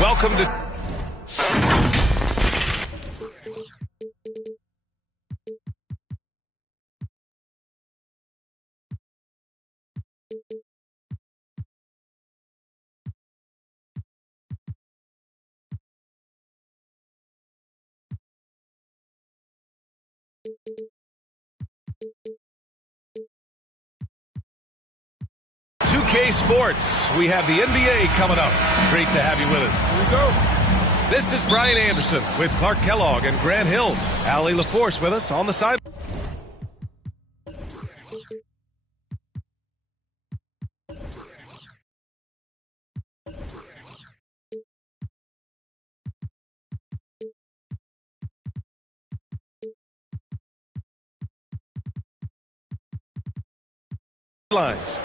Welcome to... 2K Sports. We have the NBA coming up. Great to have you with us. Here we go. This is Brian Anderson with Clark Kellogg and Grant Hill. Allie LaForce with us on the side. Lines.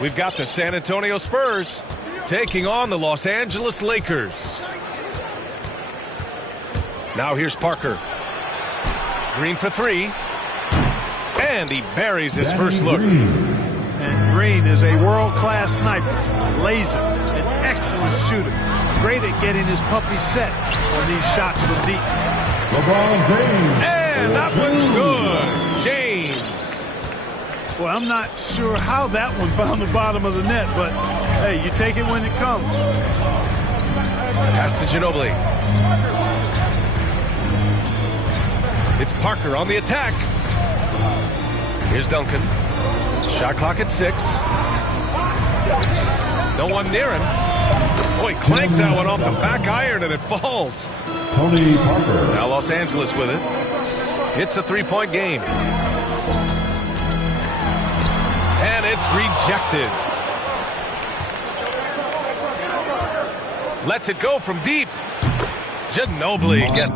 We've got the San Antonio Spurs taking on the Los Angeles Lakers. Now here's Parker. Green for three. And he buries his first look. And Green is a world-class sniper, laser, an excellent shooter. Great at getting his puppy set on these shots from deep. LeBron James. And that one's good. James. Well, I'm not sure how that one found the bottom of the net, but hey, you take it when it comes. Pass to Ginobili. It's Parker on the attack. Here's Duncan. Shot clock at 6. No one near him. Oh, he clanks that one off the back iron and it falls. Tony Parker. Now Los Angeles with it. It's a 3-point game. And it's rejected. Lets it go from deep. Ginobili gets...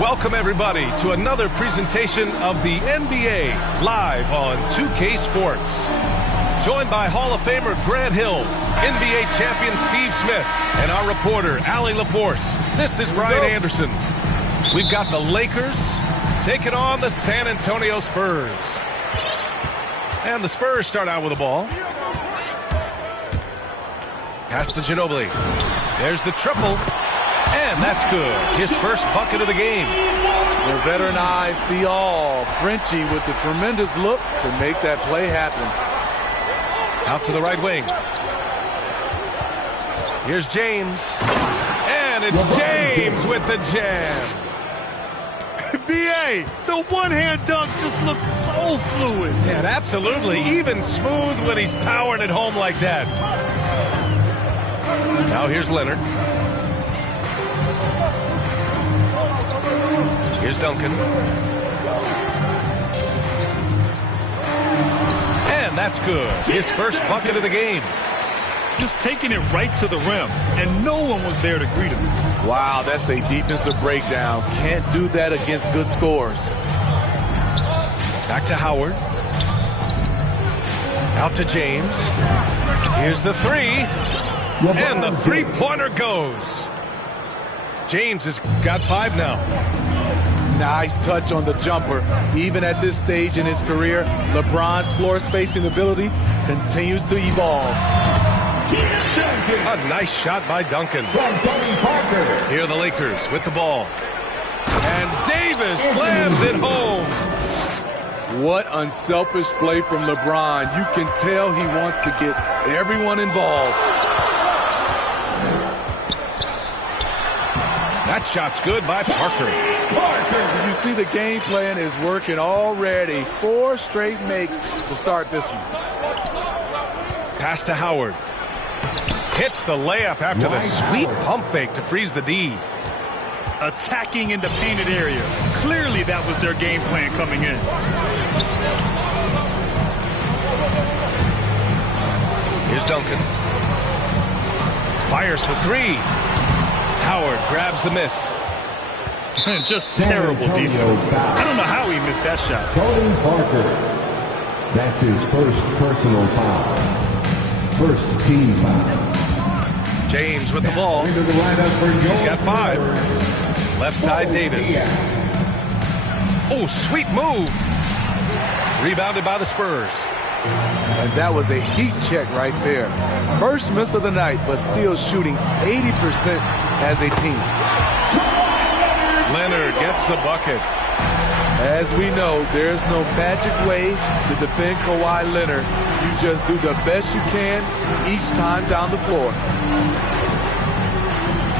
Welcome, everybody, to another presentation of the NBA live on 2K Sports. Joined by Hall of Famer Grant Hill, NBA champion Steve Smith, and our reporter, Allie LaForce. This is Brian Anderson. We've got the Lakers taking on the San Antonio Spurs. And the Spurs start out with the ball. Pass to Ginobili. There's the triple. And that's good. His first bucket of the game. The veteran eyes see all. Frenchie with the tremendous look to make that play happen. Out to the right wing. Here's James. And it's James with the jam. B.A., the one-hand dunk just looks so fluid. And absolutely, even smooth when he's powering it home like that. Now here's Leonard. Here's Duncan. And that's good. His first bucket of the game. Just taking it right to the rim, and no one was there to greet him. Wow, that's a defensive breakdown. Can't do that against good scores. Back to Howard. Out to James. Here's the three. And the three-pointer goes. James has got 5 now. Nice touch on the jumper. Even at this stage in his career, LeBron's floor spacing ability continues to evolve. A nice shot by Duncan. Here are the Lakers with the ball. And Davis slams it home. What unselfish play from LeBron. You can tell he wants to get everyone involved. That shot's good by Parker. You see the game plan is working already. 4 straight makes to start this one. Pass to Howard. Hits the layup after the sweet pump fake to freeze the D. Attacking in the painted area. Clearly that was their game plan coming in. Here's Duncan. Fires for 3. Howard grabs the miss. Just terrible defense. I don't know how he missed that shot. Tony Parker. That's his first personal foul. First team foul. James with the ball. He's got 5. Left side Davis. Oh, sweet move. Rebounded by the Spurs. And that was a heat check right there. First miss of the night, but still shooting 80% as a team. Leonard gets the bucket. As we know, there's no magic way to defend Kawhi Leonard. You just do the best you can each time down the floor.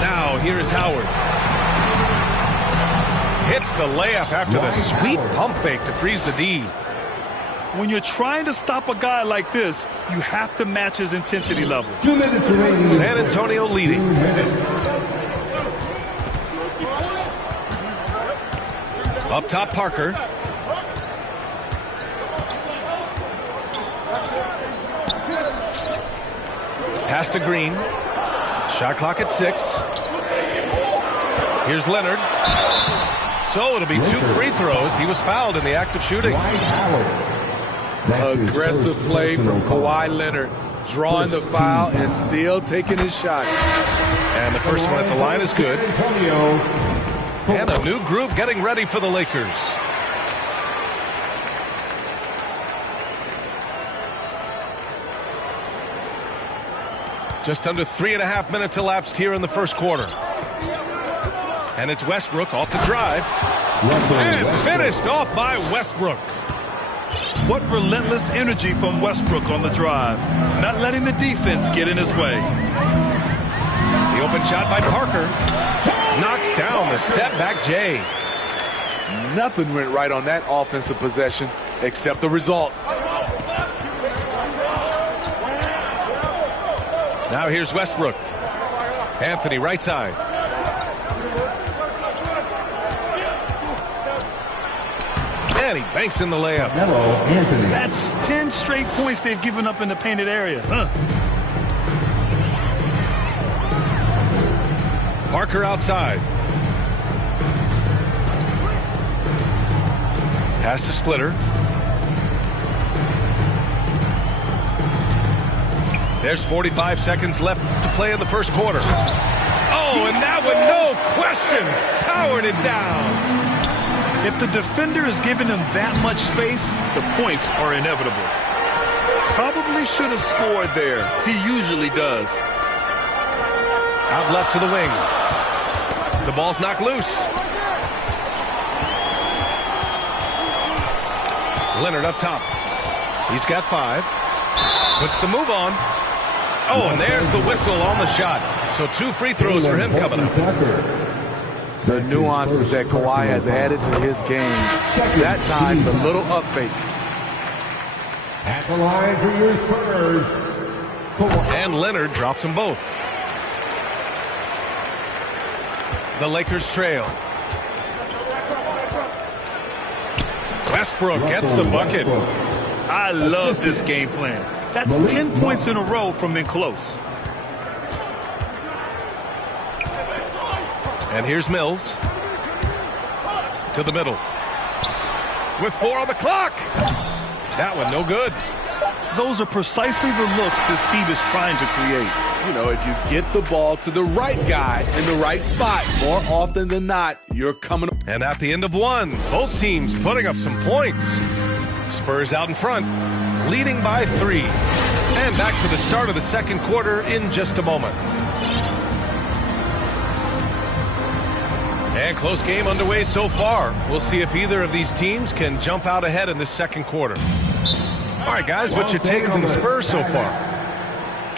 Now here is Howard. Hits the layup after the sweet pump fake to freeze the D. When you're trying to stop a guy like this, you have to match his intensity level. 2 minutes remaining. San Antonio leading. 2 minutes. Up top, Parker. Pass to Green. Shot clock at 6. Here's Leonard. So it'll be 2 free throws. He was fouled in the act of shooting. Aggressive play from Kawhi Leonard, drawing the foul and still taking his shot. And the first one at the line is good. And a new group getting ready for the Lakers. Just under 3.5 minutes elapsed here in the first quarter. And it's Westbrook off the drive. And finished off by Westbrook. What relentless energy from Westbrook on the drive. Not letting the defense get in his way. The open shot by Parker. Knocks down the step-back Jay. Nothing went right on that offensive possession except the result. Now here's Westbrook. Anthony right side. And he banks in the layup. That's 10 straight points they've given up in the painted area. Parker outside. Pass to Splitter. There's 45 seconds left to play in the first quarter. Oh, and that one, no question, powered it down. If the defender is giving him that much space, the points are inevitable. Probably should have scored there. He usually does. Out left to the wing. The ball's knocked loose. Leonard up top. He's got 5. Puts the move on. Oh, and there's the whistle on the shot. So 2 free throws for him coming up. The nuances that Kawhi has added to his game. That time, the little up fake. At the line for your Spurs. And Leonard drops them both. The Lakers trail. Westbrook gets the bucket. I love this game plan. That's 10 points in a row from in close. And here's Mills. To the middle. With 4 on the clock. That one no good. Those are precisely the looks this team is trying to create. You know, if you get the ball to the right guy in the right spot, more often than not, you're coming. And at the end of 1, both teams putting up some points. Spurs out in front, leading by 3. And back to the start of the second quarter in just a moment. And close game underway so far. We'll see if either of these teams can jump out ahead in this second quarter. All right, guys, what's your take on the Spurs so far?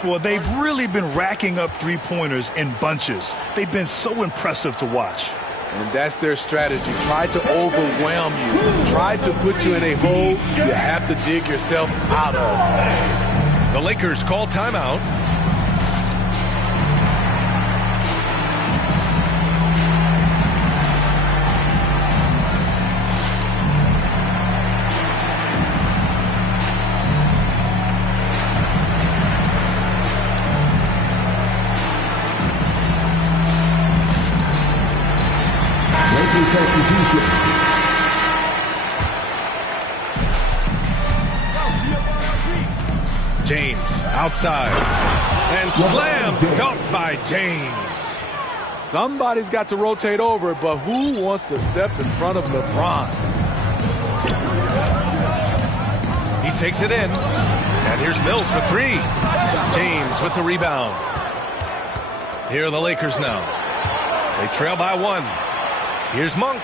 Well, they've really been racking up three-pointers in bunches. They've been so impressive to watch. And that's their strategy. Try to overwhelm you. Try to put you in a hole you have to dig yourself out of. The Lakers call timeout. James outside and slam dunked by James. Somebody's got to rotate over, but who wants to step in front of LeBron? He takes it in, and here's Mills for 3. James with the rebound. Here are the Lakers now. They trail by 1. Here's Monk.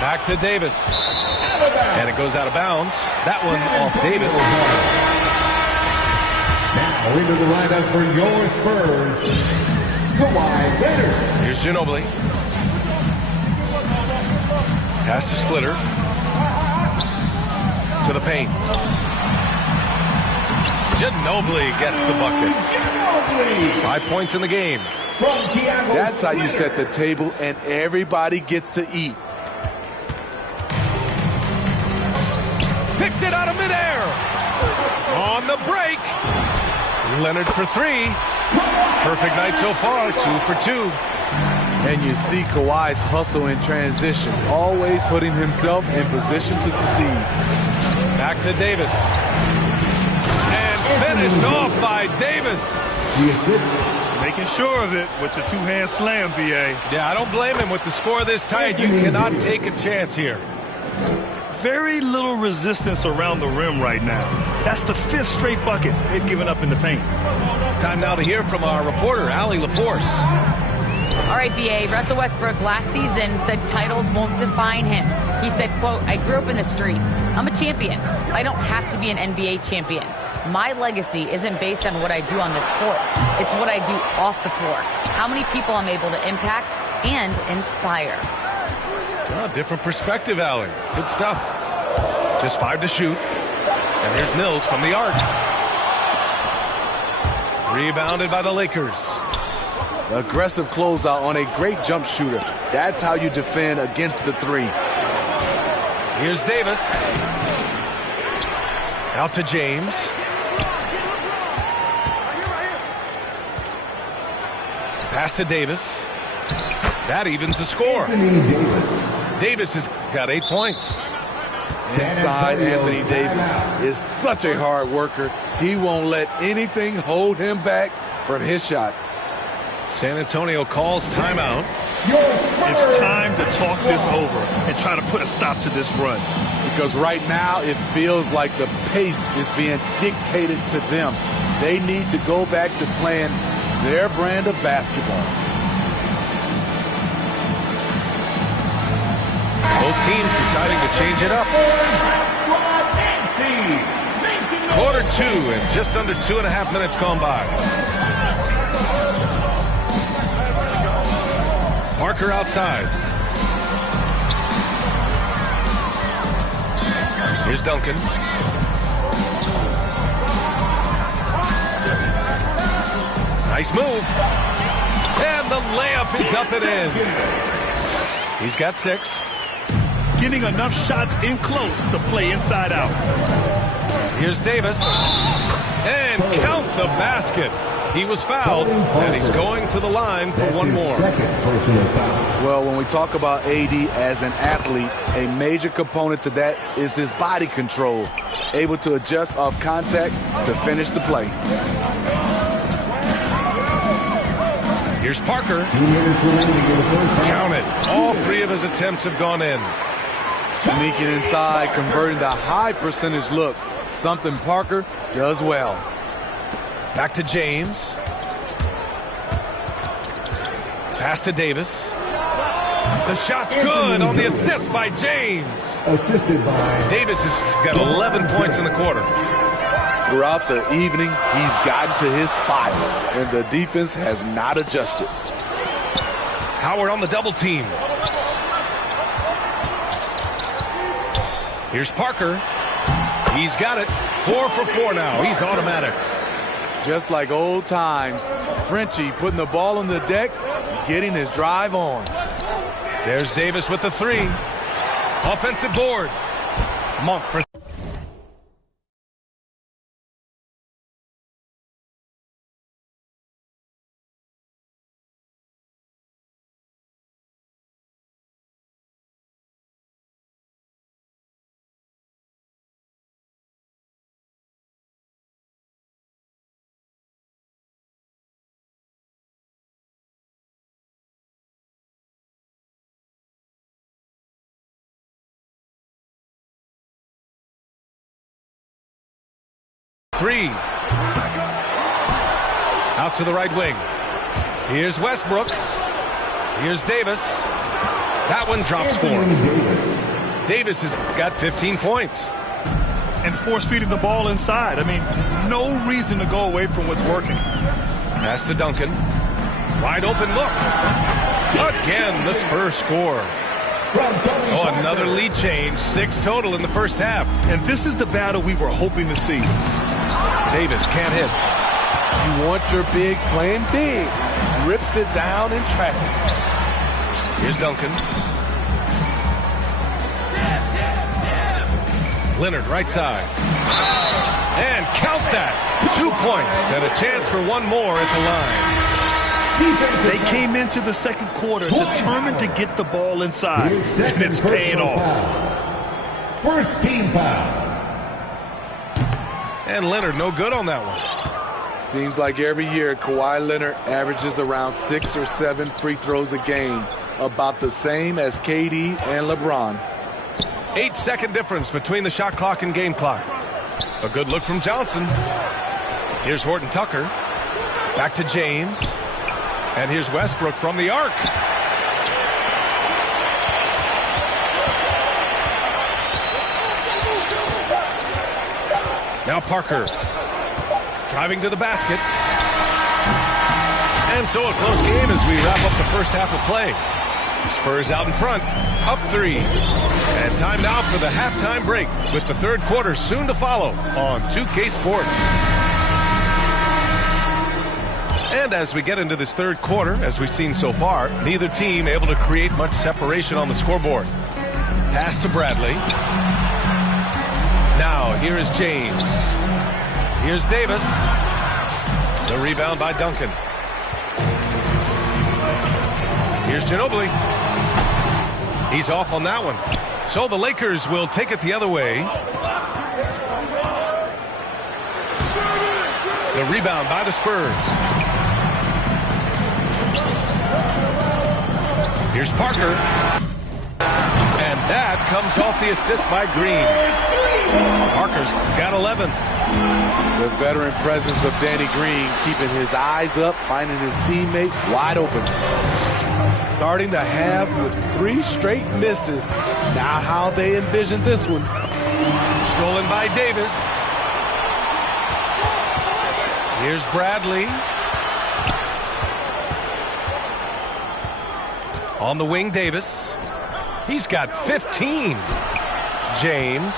Back to Davis. And it goes out of bounds. That one off Davis. Now into the lineup for your Spurs, Kawhi Leonard. Here's Ginobili. Pass to Splitter. To the paint. Ginobili gets the bucket. 5 points in the game. That's how you set the table, and everybody gets to eat. Picked it out of midair. On the break. Leonard for 3. Perfect night so far, 2 for 2. And you see Kawhi's hustle in transition, always putting himself in position to succeed. Back to Davis. And finished off by Davis. Making sure of it with the two-hand slam, VA. Yeah, I don't blame him with the score this tight. You cannot take a chance here. Very little resistance around the rim right now. That's the 5th straight bucket they've given up in the paint. Time now to hear from our reporter, Allie LaForce. All right, VA, Russell Westbrook last season said titles won't define him. He said, quote, I grew up in the streets. I'm a champion. I don't have to be an NBA champion. My legacy isn't based on what I do on this court. It's what I do off the floor. How many people I'm able to impact and inspire. Oh, different perspective, Allie. Good stuff. Just 5 to shoot. And here's Mills from the arc. Rebounded by the Lakers. Aggressive closeout on a great jump shooter. That's how you defend against the 3. Here's Davis. Out to James. Pass to Davis. That evens the score. Davis has got 8 points. Inside, Anthony Davis is such a hard worker. He won't let anything hold him back from his shot. San Antonio calls timeout. It's time to talk this over and try to put a stop to this run. Because right now it feels like the pace is being dictated to them. They need to go back to playing their brand of basketball. Both teams deciding to change it up. Quarter 2 and just under 2.5 minutes gone by. Parker outside. Here's Duncan. Nice move. And the layup is up and in. He's got 6. Getting enough shots in close to play inside out. Here's Davis. And count the basket. He was fouled, and he's going to the line for one more. Well, when we talk about AD as an athlete, a major component to that is his body control, able to adjust off contact to finish the play. Here's Parker. Count it. All 3 of his attempts have gone in. Sneaking inside, converting the high percentage look, something Parker does well. Back to James. Pass to Davis. The shot's good on the assist by James. Assisted by Davis has got 11 points in the quarter. Throughout the evening, he's gotten to his spots, and the defense has not adjusted. Howard on the double team. Here's Parker. He's got it. 4 for 4 now. He's automatic. Just like old times, Frenchie putting the ball on the deck, getting his drive on. There's Davis with the 3. Offensive board. Monk for three. Out to the right wing. Here's Westbrook. Here's Davis. That one drops for him. Davis has got 15 points. And force-feeding the ball inside. I mean, no reason to go away from what's working. Pass to Duncan. Wide open look. Again, the Spurs score. Oh, another lead change. 6 total in the first half. And this is the battle we were hoping to see. Davis can't hit. You want your bigs playing big. Rips it down in traffic. Here's Duncan. Leonard right side. And count that. 2 points and a chance for one more at the line. They came into the second quarter determined to get the ball inside, and it's paying off. First team foul. And Leonard no good on that one. Seems like every year Kawhi Leonard averages around 6 or 7 free throws a game, about the same as KD and LeBron. 8-second difference between the shot clock and game clock. A good look from Johnson. Here's Horton Tucker. Back to James. And here's Westbrook from the arc. Now Parker driving to the basket. And so a close game as we wrap up the first half of play. Spurs out in front, up 3. And time now for the halftime break with the third quarter soon to follow on 2K Sports. And as we get into this third quarter, as we've seen so far, neither team able to create much separation on the scoreboard. Pass to Bradley. Now, here is James. Here's Davis. The rebound by Duncan. Here's Ginobili. He's off on that one. So the Lakers will take it the other way. The rebound by the Spurs. Here's Parker. And that comes off the assist by Green. Parker's got 11. The veteran presence of Danny Green keeping his eyes up, finding his teammate wide open. Starting the half with 3 straight misses. Now how they envision this one. Stolen by Davis. Here's Bradley. On the wing, Davis. He's got 15. James.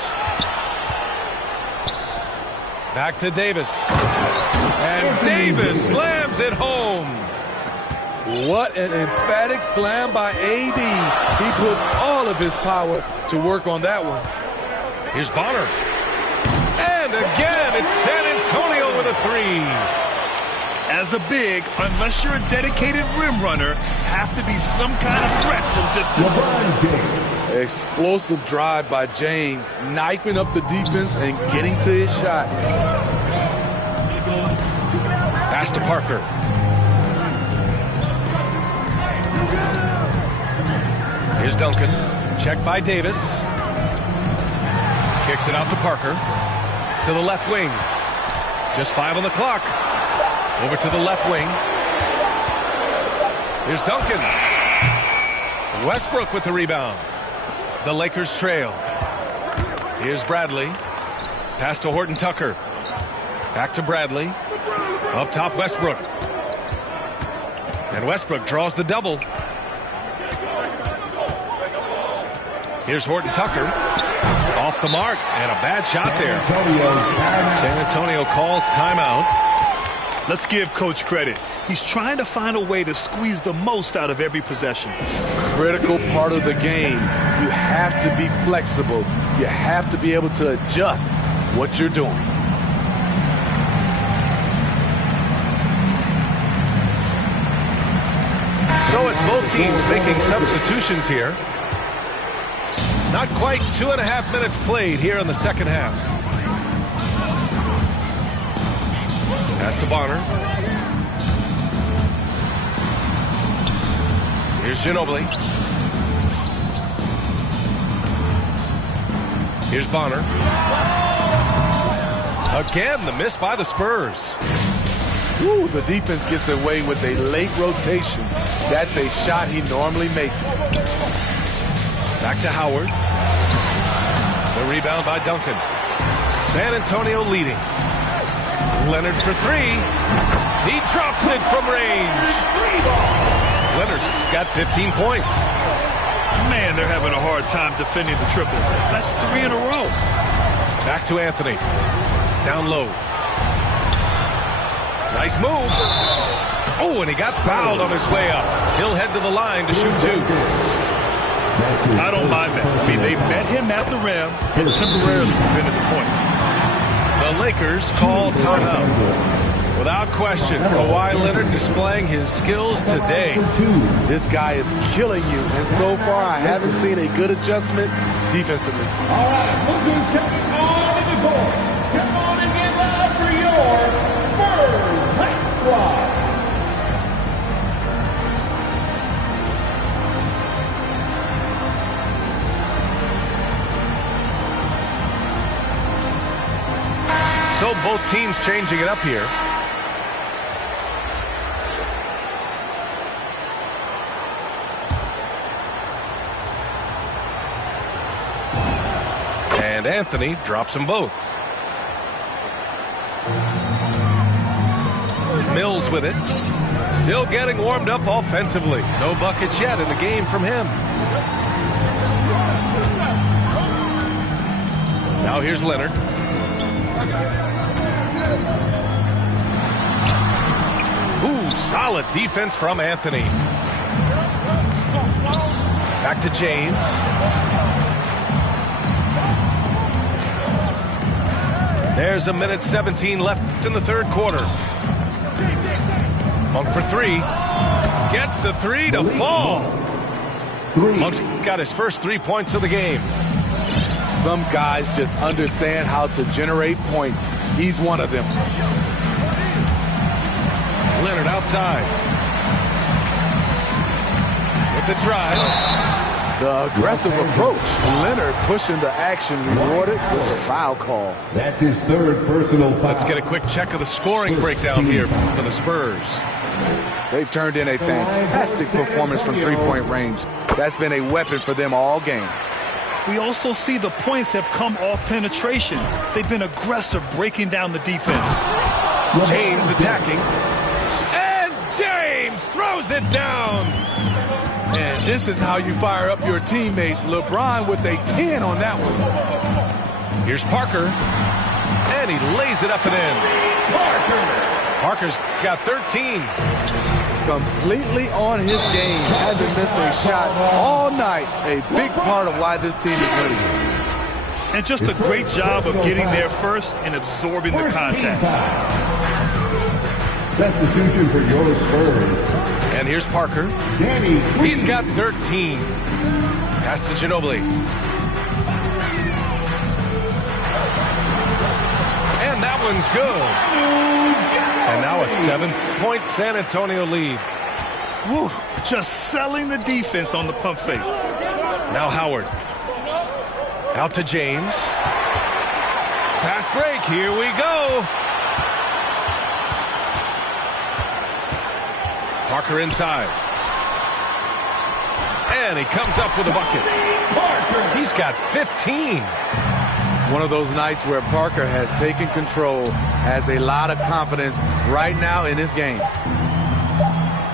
Back to Davis. And Davis slams it home. What an emphatic slam by AD. He put all of his power to work on that one. Here's Bonner. And again, it's San Antonio with a 3. As a big, unless you're a dedicated rim runner, have to be some kind of threat from distance. Explosive drive by James, knifing up the defense and getting to his shot. Pass to Parker. Here's Duncan. Checked by Davis. Kicks it out to Parker. To the left wing. Just 5 on the clock. Over to the left wing. Here's Duncan. Westbrook with the rebound. The Lakers trail. Here's Bradley. Pass to Horton Tucker. Back to Bradley. Up top, Westbrook. And Westbrook draws the double. Here's Horton Tucker. Off the mark. And a bad shot there. San Antonio calls timeout. Let's give Coach credit. He's trying to find a way to squeeze the most out of every possession. Critical part of the game. You have to be flexible. You have to be able to adjust what you're doing. So it's both teams making substitutions here. Not quite 2.5 minutes played here in the second half. Pass to Bonner. Here's Ginobili. Here's Bonner. Again, the miss by the Spurs. Ooh, the defense gets away with a late rotation. That's a shot he normally makes. Back to Howard. The rebound by Duncan. San Antonio leading. Leonard for 3. He drops it from range. Leonard's got 15 points. Man, they're having a hard time defending the triple. That's 3 in a row. Back to Anthony. Down low. Nice move. Oh, and he got fouled on his way up. He'll head to the line to shoot 2. I don't mind that. I mean, they met him at the rim and temporarily prevented the points. The Lakers call timeout. Without question, Kawhi Leonard displaying his skills today. This guy is killing you, and so far I haven't seen a good adjustment defensively. All right, Lakers coming on to the court. Come on and get loud for your Spurs Hot Squad. So both teams changing it up here. And Anthony drops them both. Mills with it. Still getting warmed up offensively. No buckets yet in the game from him. Now here's Leonard. Ooh, solid defense from Anthony. Back to James. There's 1:17 left in the third quarter. Monk for 3. Gets the 3 to fall. Monk's got his first 3 points of the game. Some guys just understand how to generate points. He's one of them. Leonard outside. With the drive. The aggressive approach. Leonard pushing the action, rewarded with a foul call. That's his third personal foul. Let's get a quick check of the scoring breakdown here for the Spurs. They've turned in a fantastic performance from three-point range. That's been a weapon for them all game. We also see the points have come off penetration. They've been aggressive breaking down the defense. James attacking. And James throws it down. And this is how you fire up your teammates. LeBron with a 10 on that one. Here's Parker. And he lays it up and in. Parker's got 13. Completely on his game. Hasn't missed a shot all night. A big part of why this team is winning. And just a great job of getting there first and absorbing the contact. Substitution for your Spurs. And here's Parker. Danny Green. He's got 13. Pass to Ginobili. And that one's good. And now a 7-point San Antonio lead. Woo, just selling the defense on the pump fake. Now Howard. Out to James. Fast break. Here we go. Parker inside. And he comes up with a bucket. He's got 15. One of those nights where Parker has taken control, has a lot of confidence right now in his game.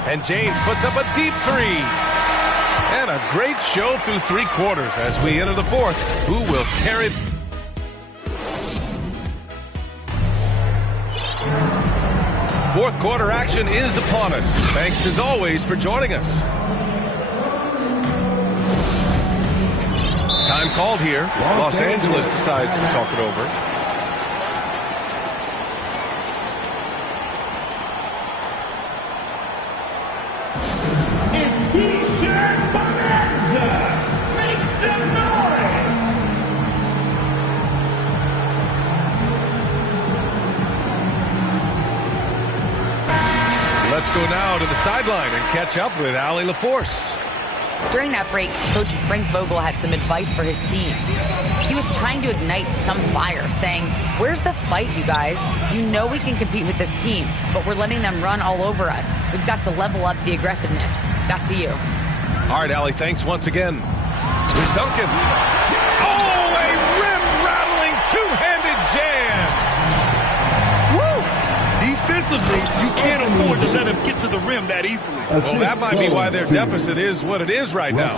And James puts up a deep three. And a great show through three quarters as we enter the fourth. Who will carry? Fourth quarter action is upon us. Thanks as always for joining us. Time called here. Los Angeles decides to talk it over. It's T-shirt bonanza. Make some noise. Let's go now to the sideline and catch up with Allie LaForce. During that break, Coach Frank Vogel had some advice for his team. He was trying to ignite some fire, saying, "Where's the fight, you guys? You know we can compete with this team, but we're letting them run all over us. We've got to level up the aggressiveness." Back to you. All right, Allie, thanks once again. Here's Duncan. Oh, a rim-rattling two-handed jam. Defensively, you can't afford to let him get to the rim that easily. Well, that might be why their deficit is what it is right now.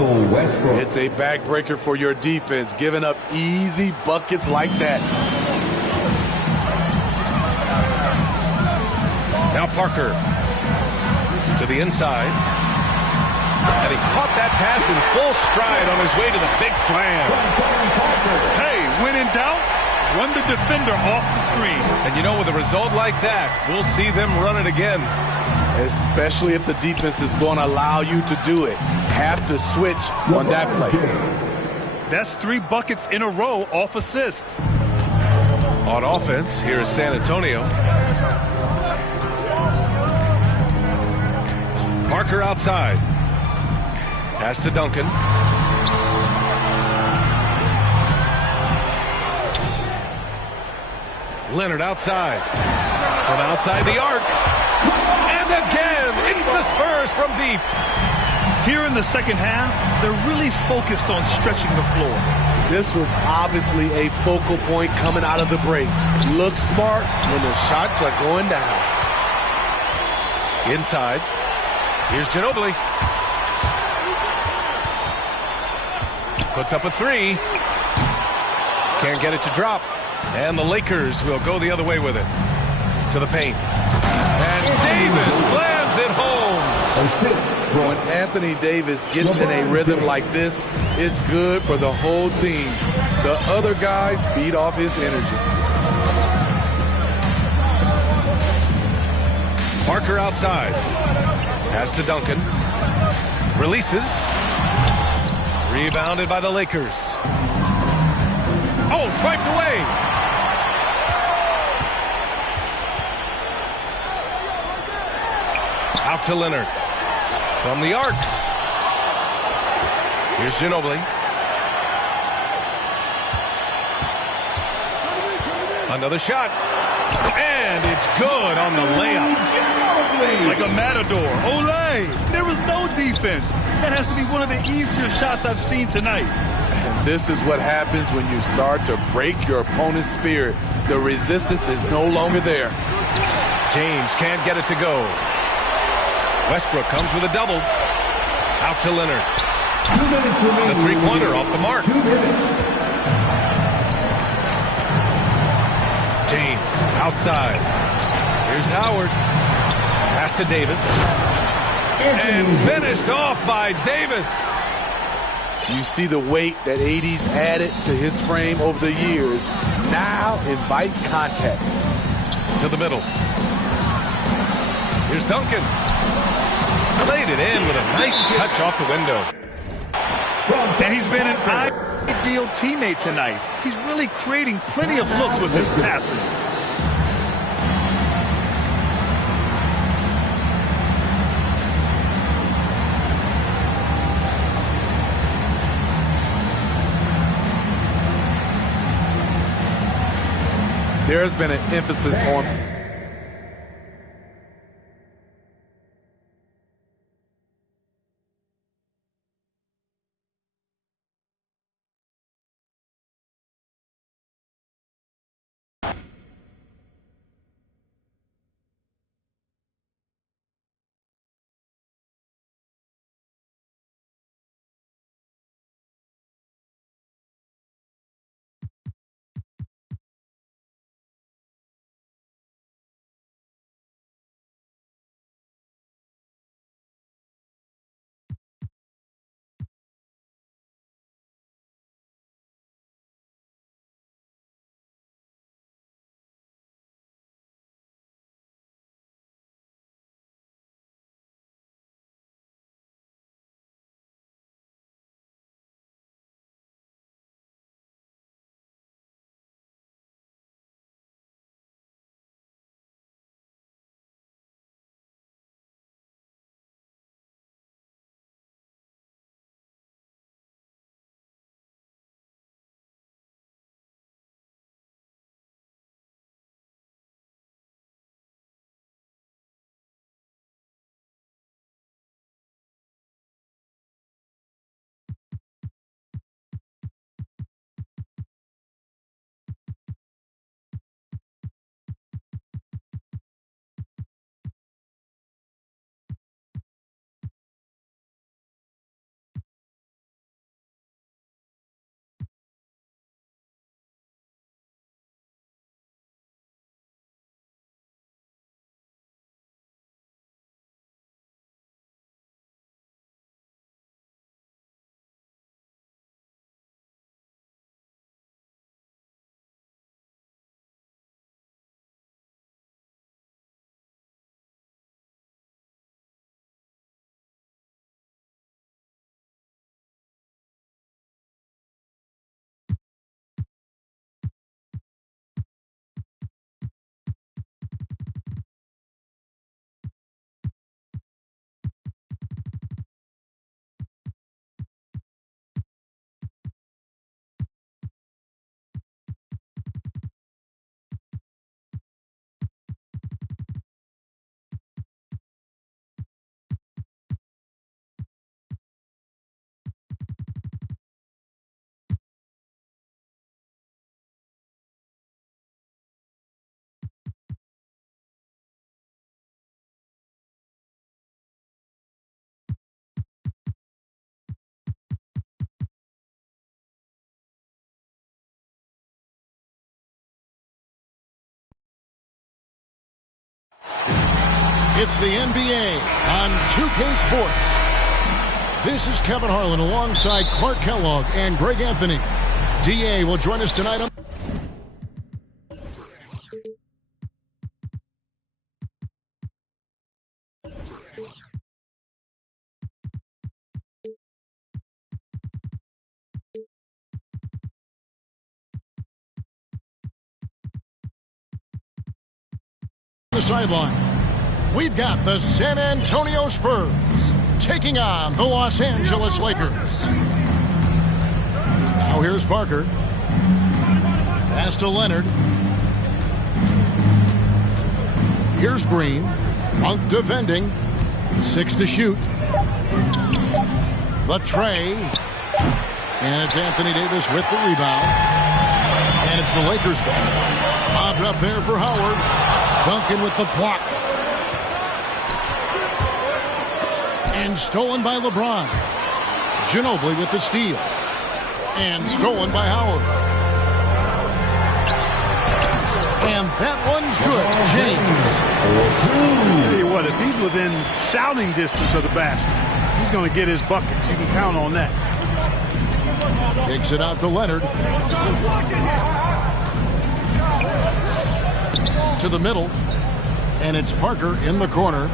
It's a backbreaker for your defense, giving up easy buckets like that. Now Parker to the inside. And he caught that pass in full stride on his way to the big slam. Hey, when in doubt, run the defender off the screen. And you know, with a result like that, we'll see them run it again. Especially if the defense is going to allow you to do it. Have to switch on that play. That's 3 buckets in a row off assist. On offense, here is San Antonio. Parker outside. Pass to Duncan. Leonard outside. From outside the arc. And again, it's the Spurs from deep. Here in the second half, they're really focused on stretching the floor. This was obviously a focal point coming out of the break. Look smart when the shots are going down. Inside. Here's Ginobili. Puts up a three. Can't get it to drop. And the Lakers will go the other way with it. To the paint. And Davis slams it home. When Anthony Davis gets in a rhythm like this, it's good for the whole team. The other guys feed off his energy. Parker outside. Pass to Duncan. Releases. Rebounded by the Lakers. Oh, swiped away. Out to Leonard. From the arc. Here's Ginobili. Another shot. And it's good on the layup. Like a matador. Olé! There was no defense. That has to be one of the easier shots I've seen tonight. And this is what happens when you start to break your opponent's spirit. The resistance is no longer there. James can't get it to go. Westbrook comes with a double. Out to Leonard. 2 minutes remaining. The three-pointer off the mark. 2 minutes. James outside. Here's Howard. Pass to Davis. And finished off by Davis. You see the weight that AD's added to his frame over the years. Now invites contact. To the middle. Here's Duncan. Played it in with a nice touch off the window. And he's been an ideal teammate tonight. He's really creating plenty of looks with his passing. There's been an emphasis on It's the NBA on 2K Sports. This is Kevin Harlan alongside Clark Kellogg and Greg Anthony. DA will join us tonight on the sideline. We've got the San Antonio Spurs taking on the Los Angeles Lakers. Now here's Parker. Pass to Leonard. Here's Green. Monk defending. 6 to shoot. The tray. And it's Anthony Davis with the rebound. And it's the Lakers ball. Lobbed up there for Howard. Duncan with the block. And stolen by LeBron. Ginobili with the steal. And stolen by Howard. And that one's good. James. I'll tell you what, if he's within shouting distance of the basket, he's going to get his buckets. You can count on that. Takes it out to Leonard. To the middle. And it's Parker in the corner.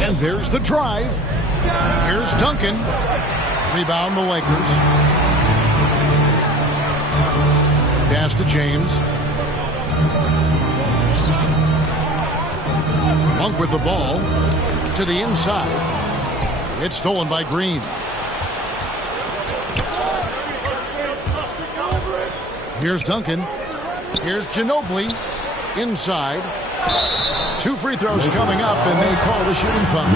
And there's the drive. Here's Duncan. Rebound the Lakers. Pass to James. Monk with the ball. To the inside. It's stolen by Green. Here's Duncan. Here's Ginobili. Inside. 2 free throws coming up, and they call the shooting foul.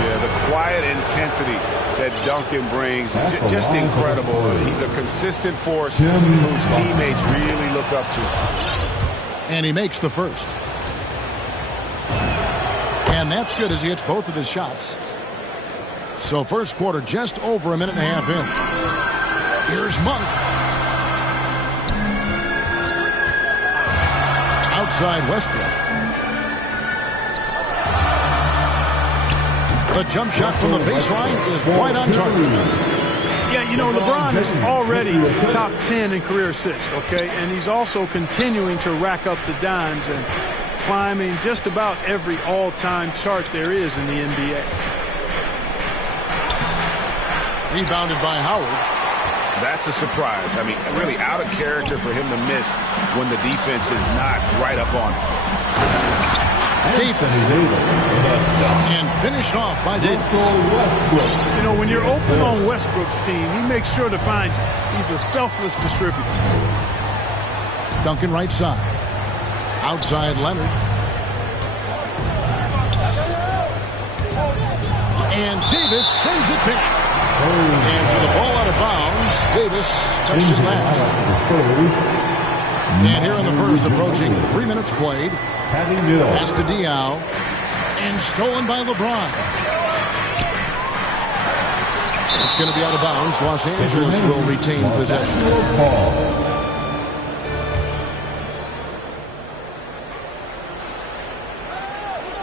Yeah, the quiet intensity that Duncan brings, just incredible. He's a consistent force whose teammates really look up to. And he makes the first. And that's good as he hits both of his shots. So first quarter just over a minute and a half in. Here's Monk. Outside Westbrook. The jump shot from the baseline is right on target. Yeah, you know, LeBron is already top 10 in career assists, okay? And he's also continuing to rack up the dimes and climbing just about every all-time chart there is in the NBA. Rebounded by Howard. That's a surprise. I mean, really out of character for him to miss when the defense is not right up on him. Davis. And finished off by Davis. You know, when you're open on Westbrook's team, he makes sure to find you. He's a selfless distributor. Duncan right side. Outside Leonard. And Davis sends it back. And so the ball out of bounds. Davis touched it last. And here in the first, approaching 3 minutes played. Pass to Diaw. And stolen by LeBron. It's going to be out of bounds. Los Angeles will retain possession.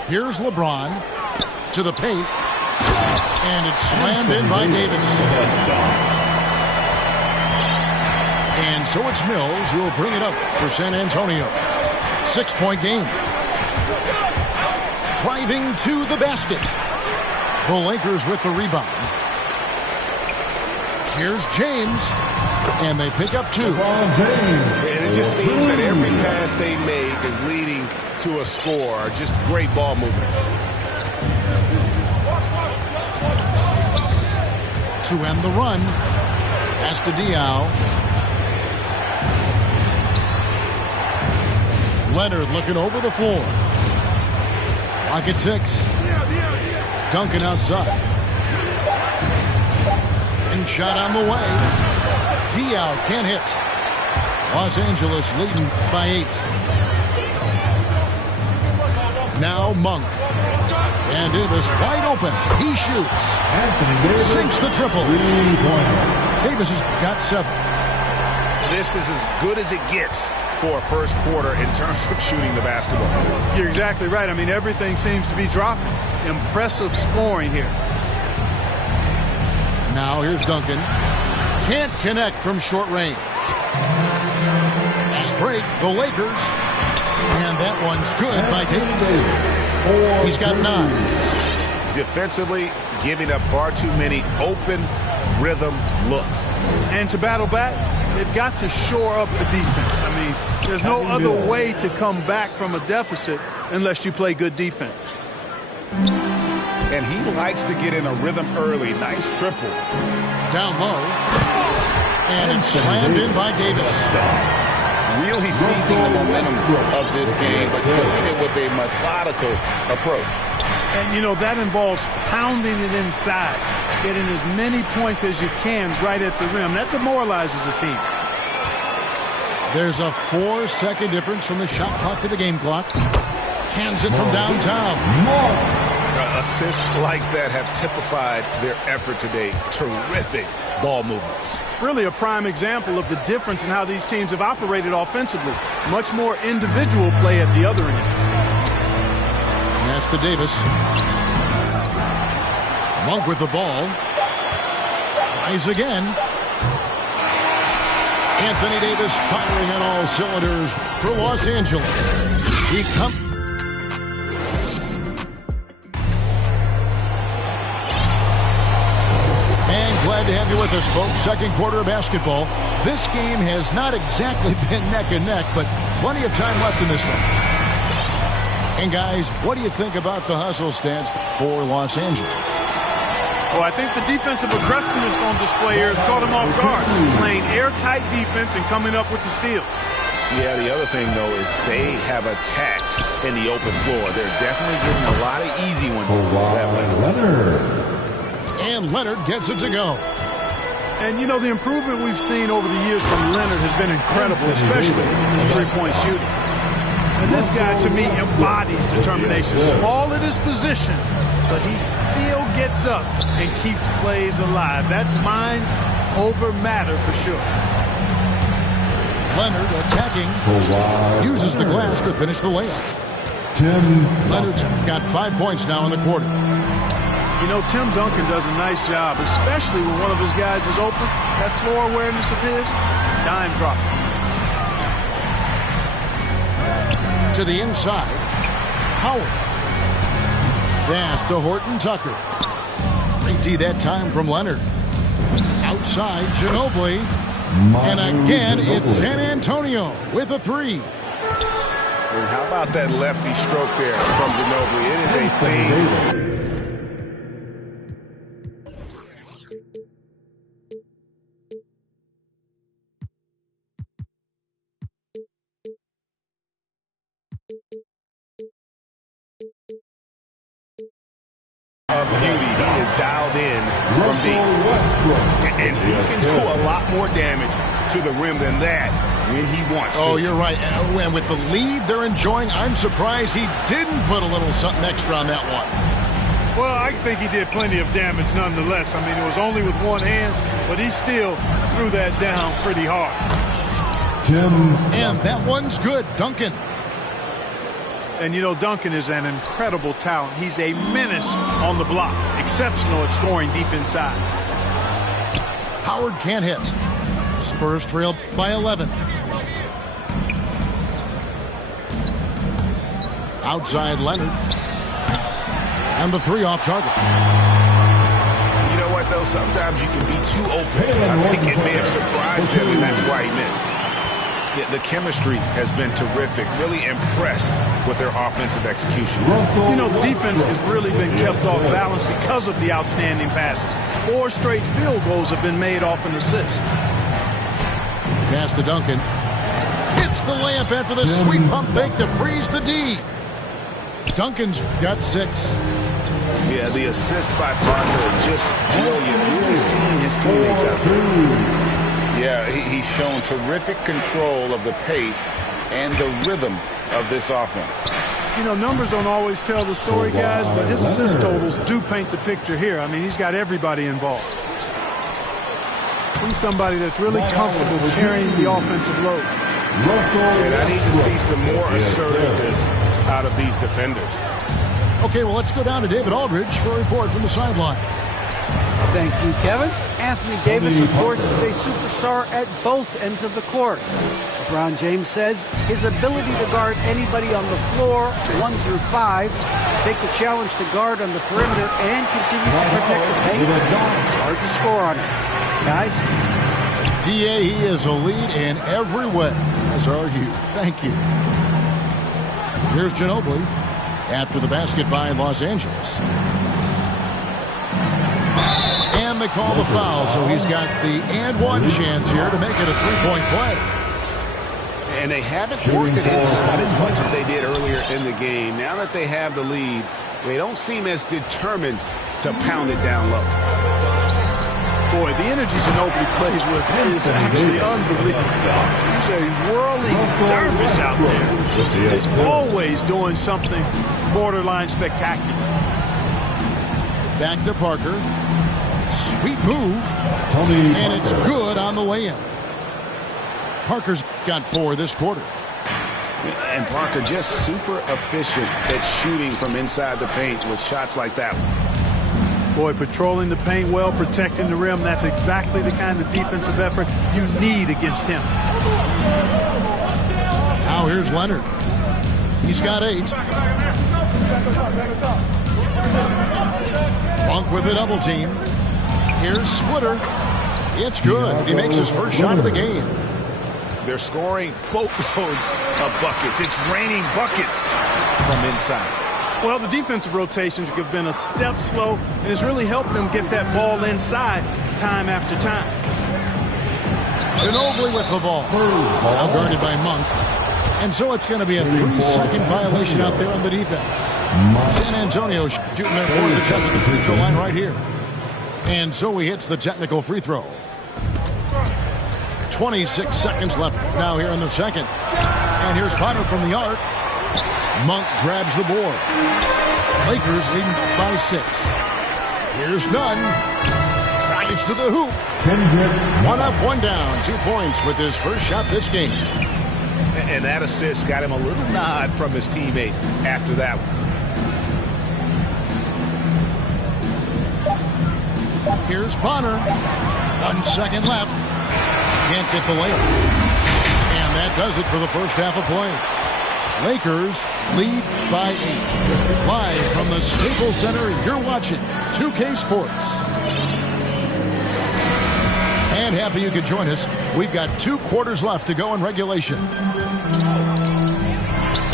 Here's LeBron to the paint. And it's slammed in by Davis. And so it's Mills who will bring it up for San Antonio. 6-point game. Driving to the basket. The Lakers with the rebound. Here's James. And they pick up 2. And it just seems that every pass they make is leading to a score. Just great ball movement. To end the run. Pass to Diaw. Leonard looking over the floor. Clock at 6. Duncan outside. And shot on the way. Diaw can't hit. Los Angeles leading by 8. Now Monk. And Davis wide open. He shoots. Sinks the triple. Davis has got 7. This is as good as it gets for a first quarter in terms of shooting the basketball. You're exactly right. I mean, everything seems to be dropping. Impressive scoring here. Now here's Duncan. Can't connect from short range. Fast break, the Lakers. And that one's good by Davis. He's got 9. Defensively, giving up far too many open rhythm looks. And to battle back, they've got to shore up the defense. I mean, there's no other way to come back from a deficit unless you play good defense. And he likes to get in a rhythm early. Nice triple. Down low. And it's slammed in by Davis. really seizing the momentum of this game, but doing it with a methodical approach. And, you know, that involves pounding it inside, getting as many points as you can right at the rim. That demoralizes a team. There's a 4-second difference from the shot clock to the game clock. Cans it from downtown. Assists like that have typified their effort today. Terrific ball movements. Really a prime example of the difference in how these teams have operated offensively. Much more individual play at the other end. Pass to Davis. Monk with the ball. Tries again. Anthony Davis firing on all cylinders for Los Angeles. He comes. Glad to have you with us, folks. Second quarter of basketball. This game has not exactly been neck and neck, but plenty of time left in this one. And guys, what do you think about the hustle stats for Los Angeles? Well, I think the defensive aggressiveness on display here has caught him off guard. Playing airtight defense and coming up with the steal. Yeah, the other thing, though, is they have attacked in the open floor. They're definitely getting a lot of easy ones that way. And Leonard gets it to go. And, you know, the improvement we've seen over the years from Leonard has been incredible, especially his three-point shooting. And this guy, to me, embodies determination. Small at his position, but he still gets up and keeps plays alive. That's mind over matter for sure. Leonard attacking. Uses the glass to finish the layup. Leonard's got 5 points now in the quarter. You know, Tim Duncan does a nice job, especially when one of his guys is open. That floor awareness of his, dime drop. To the inside, Howard. Pass to Horton Tucker. Great D that time from Leonard. Outside, Ginobili. And again, it's San Antonio with a three. And how about that lefty stroke there from Ginobili? It is a thing. Of beauty. He is dialed in from deep. And he can do a lot more damage to the rim than that when he wants to. Oh, you're right. And with the lead they're enjoying, I'm surprised he didn't put a little something extra on that one. Well, I think he did plenty of damage nonetheless. I mean, it was only with one hand, but he still threw that down pretty hard. And that one's good. Duncan. And, you know, Duncan is an incredible talent. He's a menace on the block. Exceptional at scoring deep inside. Howard can't hit. Spurs trail by 11. Outside Leonard. And the three off target. You know what, though? Sometimes you can be too open. I think it may have surprised him, and that's why he missed. Yeah, the chemistry has been terrific. Really impressed with their offensive execution. You know, the defense has really been kept off balance because of the outstanding passes. 4 straight field goals have been made off an assist. Pass to Duncan. Hits the layup after the sweet pump fake to freeze the D. Duncan's got 6. Yeah, the assist by Parker just brilliant. Really seeing his teammates out there. Yeah, he's shown terrific control of the pace and the rhythm of this offense. You know, numbers don't always tell the story, guys, but his assist totals do paint the picture here. I mean, he's got everybody involved. He's somebody that's really comfortable carrying the offensive load. And I need to see some more assertiveness out of these defenders. Okay, well, let's go down to David Aldridge for a report from the sideline. Thank you, Kevin. Anthony Davis, of course, is a superstar at both ends of the court. LeBron James says his ability to guard anybody on the floor, 1 through 5, take the challenge to guard on the perimeter, and continue to protect the paint, it's hard to score on it. Guys? DA, he is a lead in every way, as are you. Thank you. Here's Ginobili after the basket by Los Angeles. And they call the foul, so he's got the and one chance here to make it a 3-point play. And they haven't worked it inside as much as they did earlier in the game. Now that they have the lead, they don't seem as determined to pound it down low. Boy, the energy Ginobili plays with is actually unbelievable. He's a whirling dervish out there. He's always doing something borderline spectacular. Back to Parker. Sweet move. And it's good on the way in. Parker's got 4 this quarter. And Parker just super efficient at shooting from inside the paint with shots like that one. Boy, patrolling the paint well, protecting the rim, that's exactly the kind of defensive effort you need against him. Now here's Leonard. He's got 8. Monk with a double team. Here's Splitter. It's good. He makes his first shot of the game. They're scoring boatloads of buckets. It's raining buckets from inside. Well, the defensive rotations have been a step slow, and it's really helped them get that ball inside time after time. Ginobili with the ball. Now guarded by Monk. And so it's going to be a 3-second violation out there on the defense. San Antonio shooting their for the technical free throw line right here. And so he hits the technical free throw. 26 seconds left now here in the second. And here's Potter from the arc. Monk grabs the board. Lakers leading by 6. Here's Nunn. Drives to the hoop. 1 up, 1 down. 2 points with his first shot this game. And that assist got him a little nod from his teammate after that one. Here's Bonner. 1 second left. Can't get the layup. And that does it for the first half of play. Lakers lead by 8. Live from the Staples Center, you're watching 2K Sports. And happy you could join us. We've got 2 quarters left to go in regulation.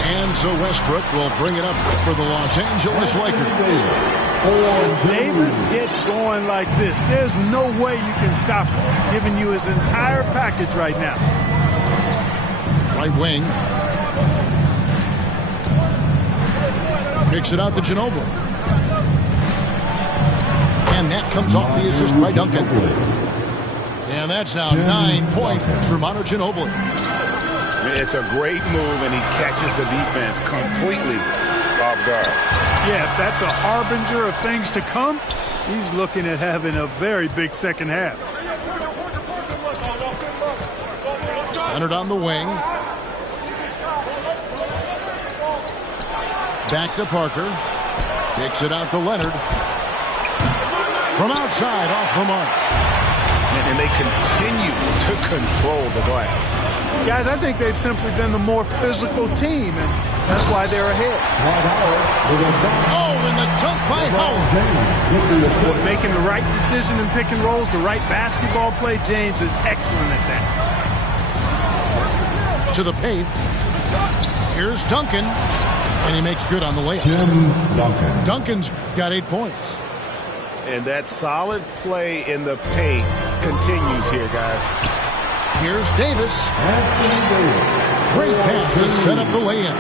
And so Westbrook will bring it up for the Los Angeles Lakers. If Davis gets going like this, there's no way you can stop him, giving you his entire package right now. Right wing. Kicks it out to Ginobili. And that comes off the assist by Duncan. And that's now 9 points for Manu Ginobili. It's a great move, and he catches the defense completely off guard. Yeah, if that's a harbinger of things to come, he's looking at having a very big second half. Leonard on the wing. Back to Parker. Kicks it out to Leonard. From outside, off the mark. And they continue to control the glass. Guys, I think they've simply been the more physical team, and that's why they're ahead. Oh, and the dunk by Howard. Making the right decision in pick and rolls, the right basketball play. James is excellent at that. To the paint. Here's Duncan. And he makes good on the layup. Duncan's got 8 points. And that solid play in the paint continues here, guys. Here's Davis. Great pass to set up the lay-in.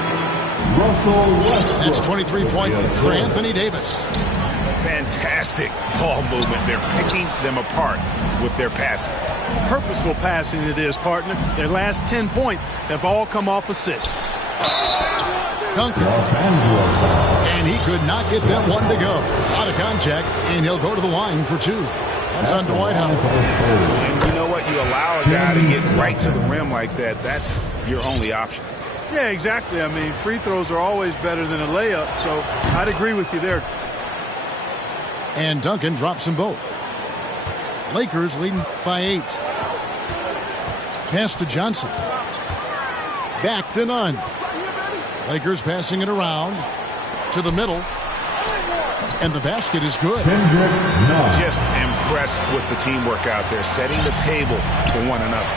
That's 23 points for Anthony Davis. Fantastic ball movement. They're picking them apart with their passing. Purposeful passing it is, partner. Their last 10 points have all come off assists. Duncan. And he could not get that one to go. Out of contact, and he'll go to the line for 2. That's on Dwight Howard. And you know what? You allow a guy to get right to the rim like that. That's your only option. Yeah, exactly. I mean, free throws are always better than a layup, so I'd agree with you there. And Duncan drops them both. Lakers leading by 8. Pass to Johnson. Back to Nunn. Lakers passing it around to the middle. And the basket is good. Just impressed with the teamwork out there, setting the table for one another.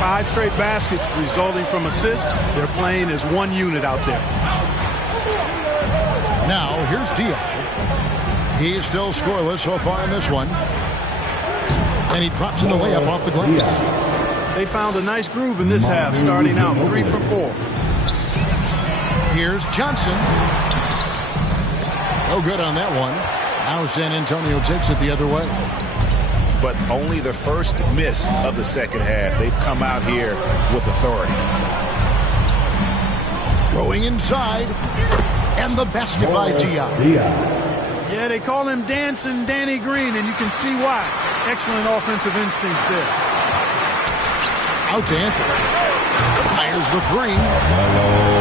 5 straight baskets resulting from assists. They're playing as one unit out there. Now, here's Diop. He's still scoreless so far in this one. And he drops in the layup off the glass. They found a nice groove in this half, starting out 3 for 4. Here's Johnson. No good on that one. Now San Antonio takes it the other way. But only the first miss of the second half. They've come out here with authority. Going inside. And the basket by Dion. Yeah, they call him Dancing Danny Green, and you can see why. Excellent offensive instincts there. Out to Anthony. Fires the three.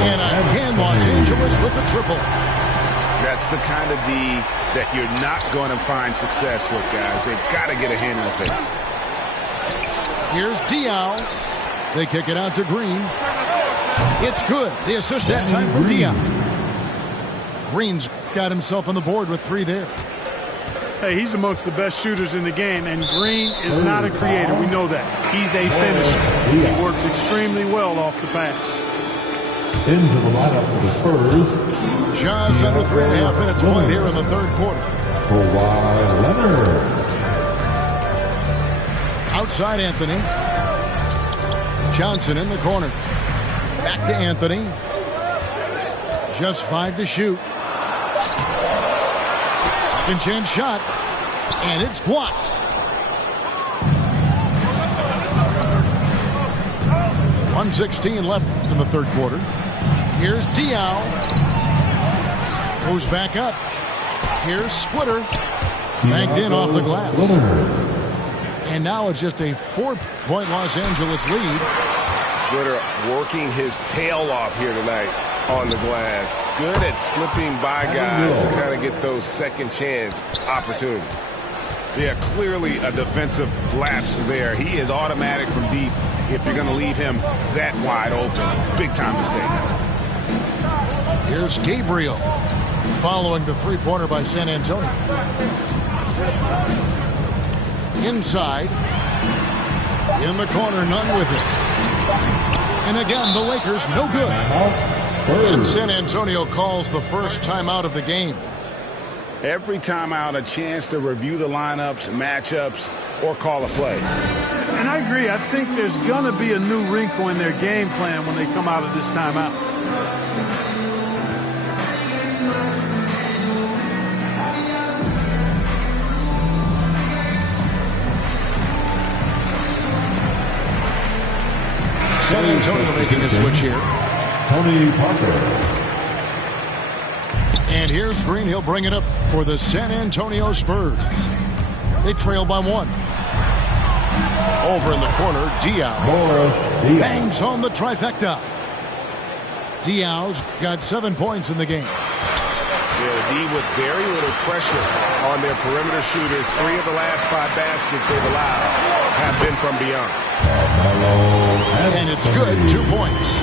And again, Los Angeles with the triple. That's the kind of D that you're not going to find success with, guys. They've got to get a hand in the face. Here's Dion. They kick it out to Green. It's good. The assist that time from Dion. Green's got himself on the board with 3 there. Hey, he's amongst the best shooters in the game, and Green is not a creator. We know that. He's a finisher. He works extremely well off the pass. Into the lineup for the Spurs. Just under 3.5 minutes played here in the third quarter. Kawhi Leonard. Outside Anthony. Johnson in the corner. Back to Anthony. Just 5 to shoot. Second chance shot. And it's blocked. .116 left in the third quarter. Here's Diaw. Goes back up. Here's Splitter. Banked in off the glass. And now it's just a 4-point Los Angeles lead. Splitter working his tail off here tonight on the glass. Good at slipping by guys to kind of get those second chance opportunities. Yeah, clearly a defensive lapse there. He is automatic from deep if you're going to leave him that wide open. Big time mistake. Here's Gabriel following the three-pointer by San Antonio. Inside. In the corner, none with it. And again, the Lakers no good. And San Antonio calls the first timeout of the game. Every timeout, a chance to review the lineups, matchups, or call a play. And I agree. I think there's going to be a new wrinkle in their game plan when they come out of this timeout. San Antonio making a switch here. Tony Parker. And here's Green. He'll bring it up for the San Antonio Spurs. They trail by 1. Over in the corner, Diaw bangs home the trifecta. Diaw's got 7 points in the game. Yeah, the D with very little pressure on their perimeter shooters. 3 of the last 5 baskets they've allowed have been from beyond. And it's good, 2 points.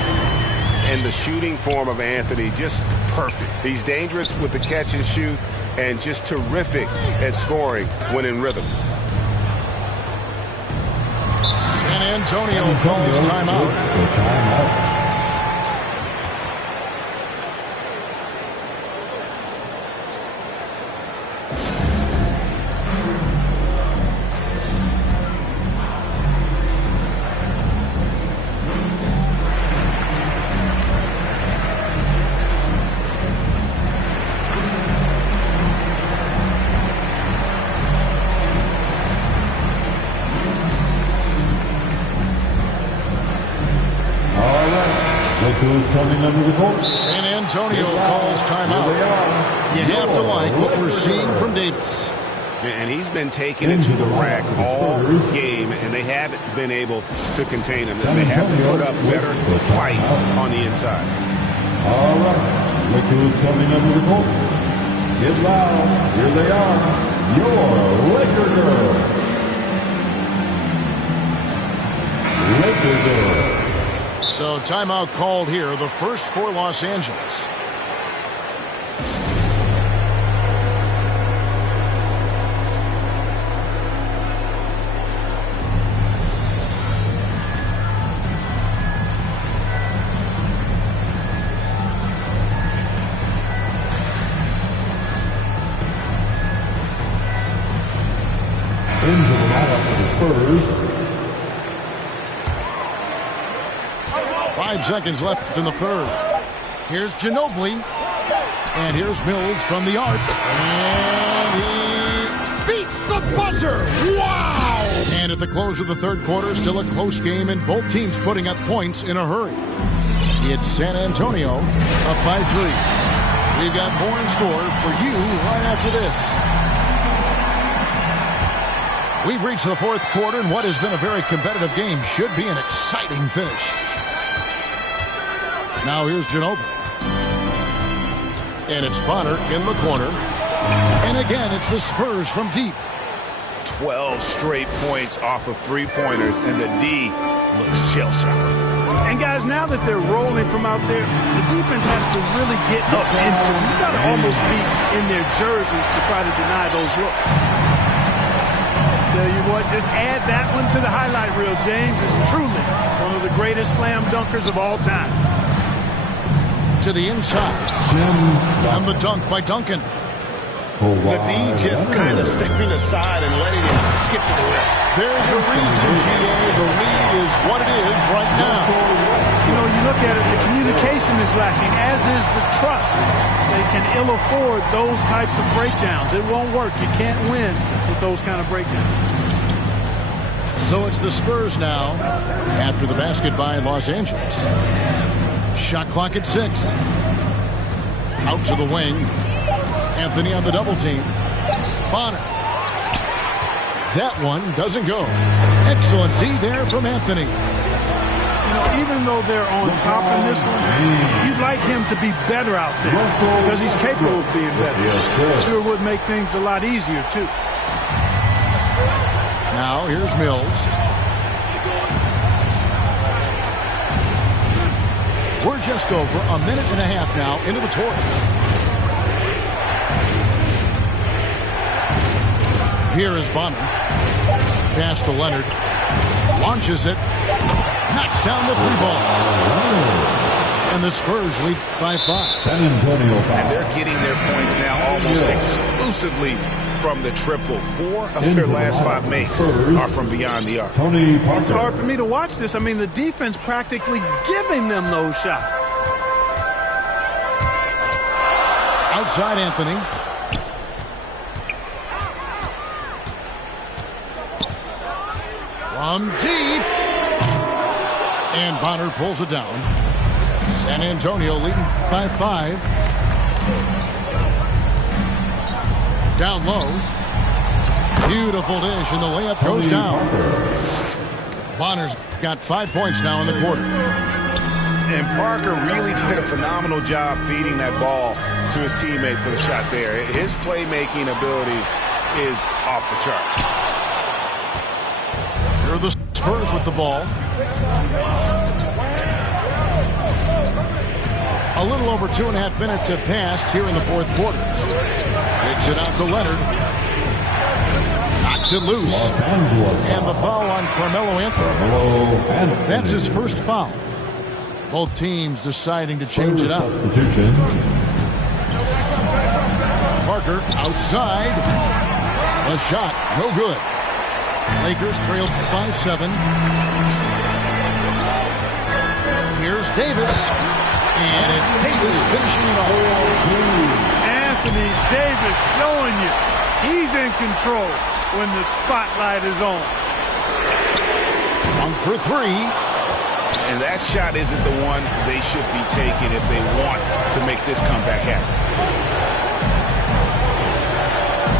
And the shooting form of Anthony, just perfect. He's dangerous with the catch and shoot and just terrific at scoring when in rhythm. San Antonio calls timeout. Coming under the court. San Antonio calls timeout. You have to like what we're seeing from Davis. And he's been taken into the rack all game, and they haven't been able to contain him. They haven't put up better fight on the inside. All right. Look who's coming under the court. Get loud. Here they are. Your Laker girls. Laker girls. So timeout called here, the first for Los Angeles. Into the lineup for the Spurs. 5 seconds left in the third. Here's Ginobili. And here's Mills from the arc. And he beats the buzzer. Wow! And at the close of the third quarter, still a close game, and both teams putting up points in a hurry. It's San Antonio up by 3. We've got more in store for you right after this. We've reached the fourth quarter, and what has been a very competitive game should be an exciting finish. Now here's Ginobili. And it's Bonner in the corner. And again, it's the Spurs from deep. 12 straight points off of three-pointers, and the D looks shell-shocked. And guys, now that they're rolling from out there, the defense has to really get up into them. You got to almost be in their jerseys to try to deny those looks. Tell you what, just add that one to the highlight reel. James is truly one of the greatest slam dunkers of all time. To the inside. And the dunk by Duncan. The D just kind of stepping aside and letting him get to the rim. There's a reason, GA. The lead is what it is right now. You know, you look at it, the communication is lacking, as is the trust. They can ill afford those types of breakdowns. It won't work. You can't win with those kind of breakdowns. So it's the Spurs now after the basket by Los Angeles. Shot clock at 6. Out to the wing. Anthony on the double team. Bonner. That one doesn't go. Excellent D there from Anthony. You know, even though they're on top in this one, you'd like him to be better out there because he's capable of being better. Sure would make things a lot easier, too. Now here's Mills. We're just over a minute and a half now into the fourth. Here is Bonner. Pass to Leonard. Launches it. Knocks down the 3-ball. And the Spurs lead by 5. San Antonio. And they're getting their points now almost exclusively from the triple. 4 of their last 5 makes are from beyond the arc. It's hard for me to watch this. I mean, the defense practically giving them those shots. Outside Anthony. From deep. And Bonner pulls it down. San Antonio leading by 5. Down low. Beautiful dish, and the layup goes down. Bonner's got 5 points now in the quarter. And Parker really did a phenomenal job feeding that ball to his teammate for the shot there. His playmaking ability is off the charts. Here are the Spurs with the ball. A little over 2.5 minutes have passed here in the fourth quarter. Takes it out to Leonard. Knocks it loose. And the foul on Carmelo Anthony. That's his first foul. Both teams deciding to change it up. Parker outside. A shot, no good. Lakers trailed by 7. Here's Davis. And it's Davis finishing it off. Anthony Davis showing you he's in control when the spotlight is on. One for 3. And that shot isn't the one they should be taking if they want to make this comeback happen.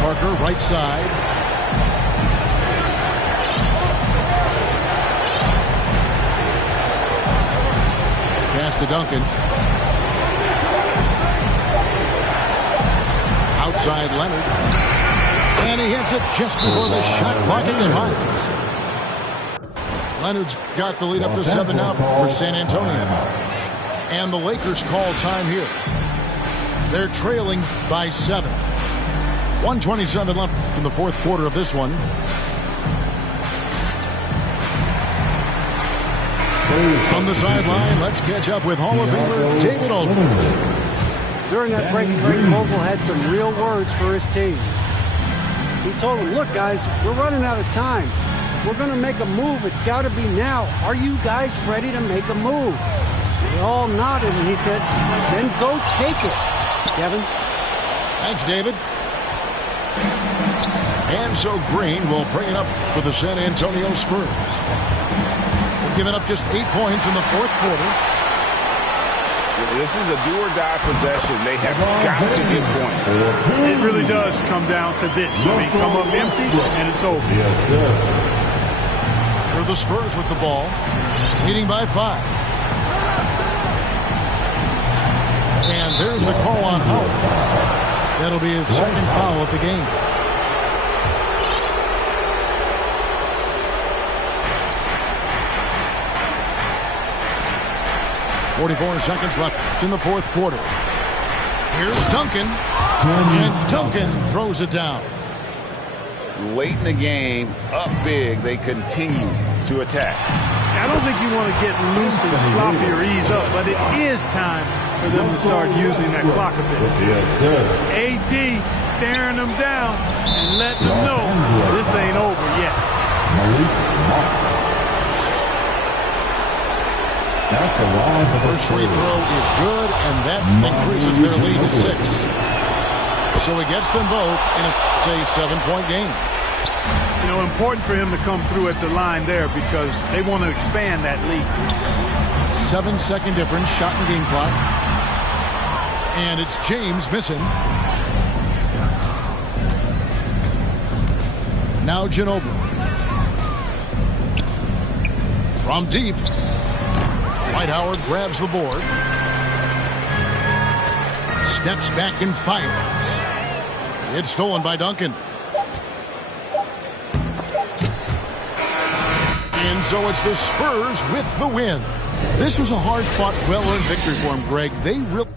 Parker right side. Pass to Duncan. Outside Leonard. And he hits it just before the shot clock expires. Leonard's got the lead up to 7 now for San Antonio. And the Lakers call time here. They're trailing by 7. 1:27 left in the fourth quarter of this one. On the sideline, let's catch up with Hall of Famer David Aldridge. During that break, Frank Vogel had some real words for his team. He told them, look, guys, we're running out of time. If we're going to make a move, it's got to be now. Are you guys ready to make a move? They all nodded, and he said, then go take it. Kevin? Thanks, David. And so Green will bring it up for the San Antonio Spurs. They've given up just 8 points in the fourth quarter. This is a do-or-die possession. They have got to get points. It really does come down to this. I mean, come up empty, and it's over. For the Spurs with the ball, leading by 5. And there's the call on Howard. That'll be his second foul of the game. .44 seconds left in the fourth quarter. Here's Duncan. And Duncan throws it down. Late in the game, up big, they continue to attack. I don't think you want to get loose and sloppy or ease up, but it is time for them to start using that clock a bit. AD staring them down and letting them know this ain't over yet. First free throw is good, and that increases their lead to 6. So he gets them both in a 7-point game. You know, important for him to come through at the line there because they want to expand that lead. 7-second difference, shot and game clock. And it's James missing. Now Ginobili. From deep. Dwight Howard grabs the board. Steps back and fires. It's stolen by Duncan. And so it's the Spurs with the win. This was a hard-fought, well-earned victory for them, Greg. They really...